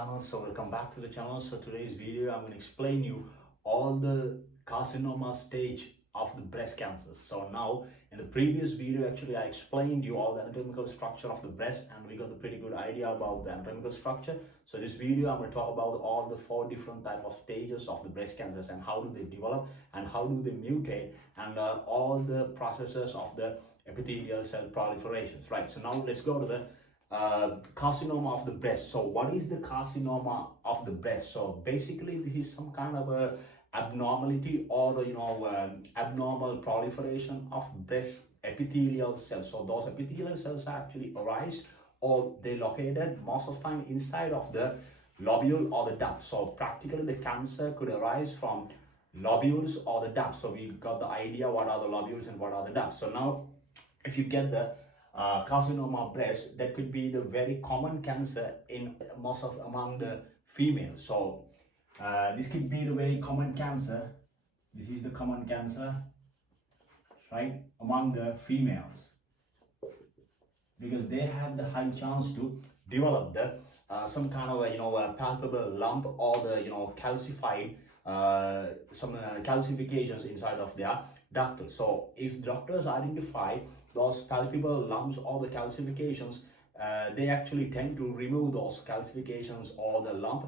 Ahmed. So welcome back to the channel. So today's video I'm going to explain you all the carcinoma stage of the breast cancers. So now in the previous video actually I explained you all the anatomical structure of the breast and we got a pretty good idea about the anatomical structure. So this video I'm going to talk about all the 4 different type of stages of the breast cancers and how do they develop and how do they mutate and all the processes of the epithelial cell proliferations, right? So now let's go to the carcinoma of the breast. So what is the carcinoma of the breast? So basically this is some kind of a abnormality or abnormal proliferation of breast epithelial cells. So those epithelial cells actually arise or they located most of the time inside of the lobule or the duct. So practically the cancer could arise from lobules or the duct. So we got the idea what are the lobules and what are the ducts. So now if you get the carcinoma of breast, that could be the very common cancer in among the females. So this could be the very common cancer. This is the common cancer, right, among the females, because they have the high chance to develop the some kind of a palpable lump or the calcified some calcifications inside of their ductus. So if doctors identify those palpable lumps or the calcifications, they actually tend to remove those calcifications or the lump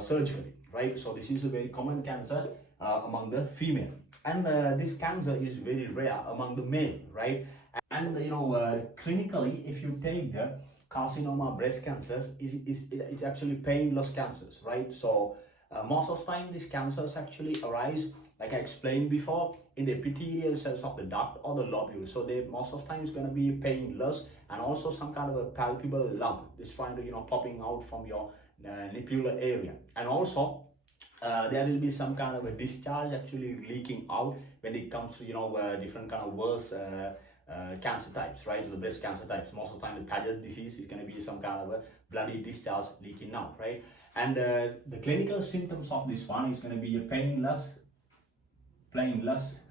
surgically, right? So this is a very common cancer among the female, and this cancer is very rare among the male, right? And clinically, if you take the carcinoma breast cancers, it's actually painless cancers, right? So most of the time these cancers actually arise, like I explained before, in the epithelial cells of the duct or the lobule. So they most of the time is going to be painless, and also some kind of a palpable lump is trying to popping out from your nipple area, and also there will be some kind of a discharge actually leaking out when it comes to different kind of worse cancer types, right? So the breast cancer types, most of the time the Paget disease is going to be some kind of a bloody discharge leaking out, right? And the clinical symptoms of this one is going to be a painless,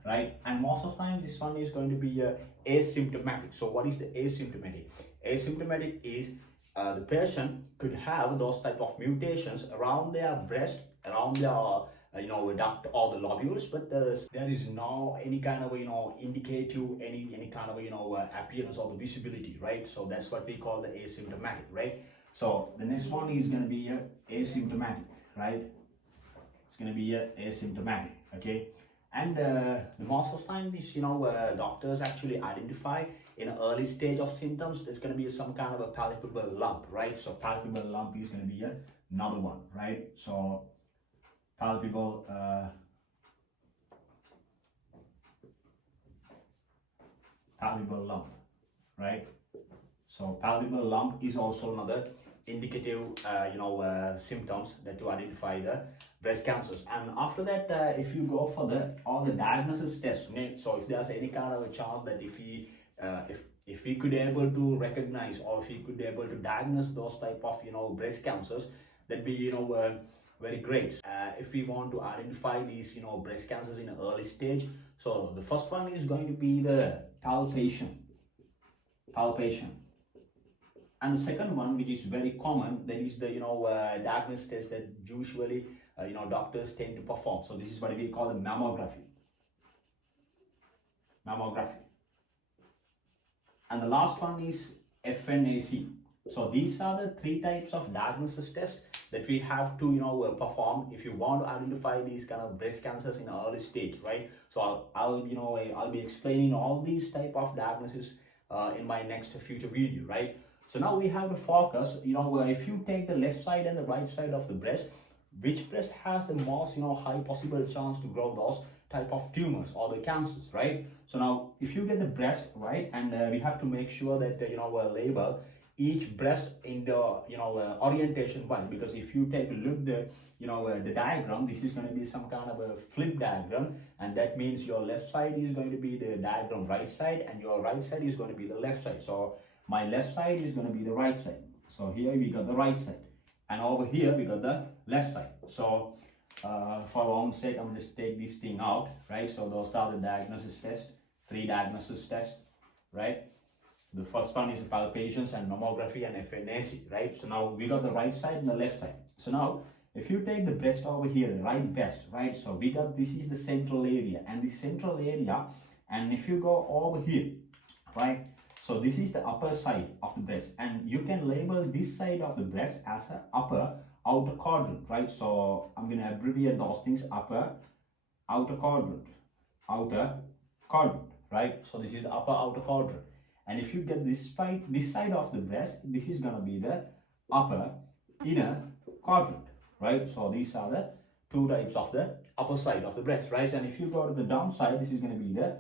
right? And most of the time this one is going to be asymptomatic. So what is the asymptomatic? Asymptomatic is the patient could have those type of mutations around their breast, around their duct or the lobules, but there is no any kind of indicative any kind of appearance or the visibility, right? So that's what we call the asymptomatic, right? So the next one is going to be asymptomatic, right? It's going to be asymptomatic, okay? And the most of the time this doctors actually identify in an early stage of symptoms, there's going to be some kind of a palpable lump, right? So palpable lump is going to be another one, right? So palpable lump, right? So palpable lump is also another indicative symptoms that to identify the breast cancers. And after that if you go for all the diagnosis tests, so if there's any kind of a chance that if we could able to recognize or if we could able to diagnose those type of breast cancers, that'd be very great. If we want to identify these breast cancers in an early stage, so the first one is going to be the palpation, and the second one, which is very common, that is the diagnosis test that usually doctors tend to perform. So this is what we call the mammography. And the last one is FNAC. So these are the 3 types of diagnosis tests that we have to perform if you want to identify these kind of breast cancers in an early stage, right? So I'll be explaining all these type of diagnosis in my next future video, right? So now we have to focus, if you take the left side and the right side of the breast, which breast has the most high possible chance to grow those type of tumors or the cancers, right? So now if you get the breast, right, and we have to make sure that label each breast in the orientation wise, because if you take a look the diagram, this is going to be some kind of a flip diagram, and that means your left side is going to be the diagram right side and your right side is going to be the left side. So my left side is going to be the right side. So here we got the right side, and over here we got the left side. So for our own sake, I'm just take this thing out, right? So those are the diagnosis tests, 3 diagnosis tests, right? The first one is palpations and mammography and FNAC, right? So now we got the right side and the left side. So now, if you take the breast over here, the right breast, right? So we got, this is the central area, and the central area, and if you go over here, right? So this is the upper side of the breast, and you can label this side of the breast as a upper outer quadrant, right? So I'm gonna abbreviate those things: upper, outer quadrant, right? So this is the upper outer quadrant, and if you get this side of the breast, this is gonna be the upper inner quadrant, right? So these are the two types of the upper side of the breast, right? And if you go to the downside, this is going to be the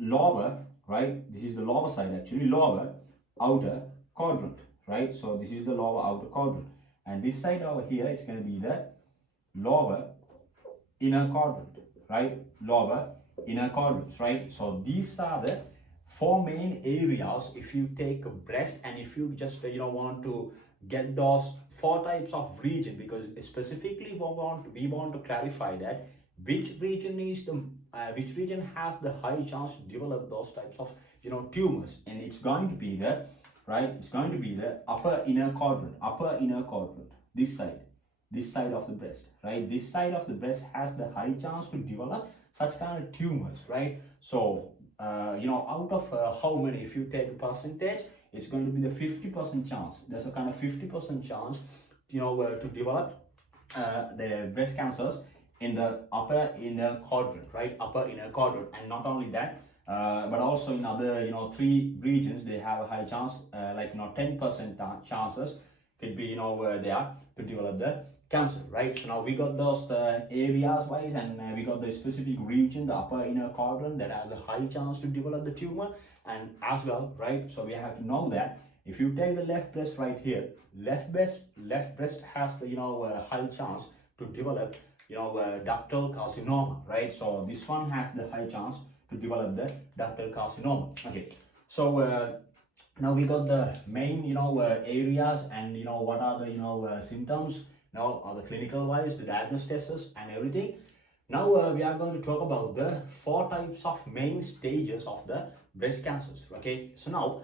lower, right? This is the lower side, actually, lower outer quadrant, right? So this is the lower outer quadrant, and this side over here, it's going to be the lower inner quadrant, right? Lower inner quadrants, right? So these are the four main areas if you take a breast, and if you just want to get those four types of region, because specifically we want to clarify that which region is the which region has the high chance to develop those types of tumors, and it's going to be the it's going to be the upper inner quadrant, this side of the breast, right? This side of the breast has the high chance to develop such kind of tumors, right? So out of how many, if you take a percentage, it's going to be the 50% chance. There's a kind of 50% chance, to develop the breast cancers in the upper inner quadrant, right? Upper inner quadrant, and not only that, but also in other, three regions, they have a high chance, 10% chances could be, where they are to develop the cancer, right? So now we got those areas wise, and we got the specific region, the upper inner quadrant, that has a high chance to develop the tumor, and as well, right? So we have to know that if you take the left breast right here, left breast has the high chance to develop ductal carcinoma, right? So this one has the high chance to develop the ductal carcinoma. Okay, so now we got the main areas, and what are the symptoms, now are the clinical wise, the diagnosis and everything. Now we are going to talk about the four types of main stages of the breast cancers. Okay, so now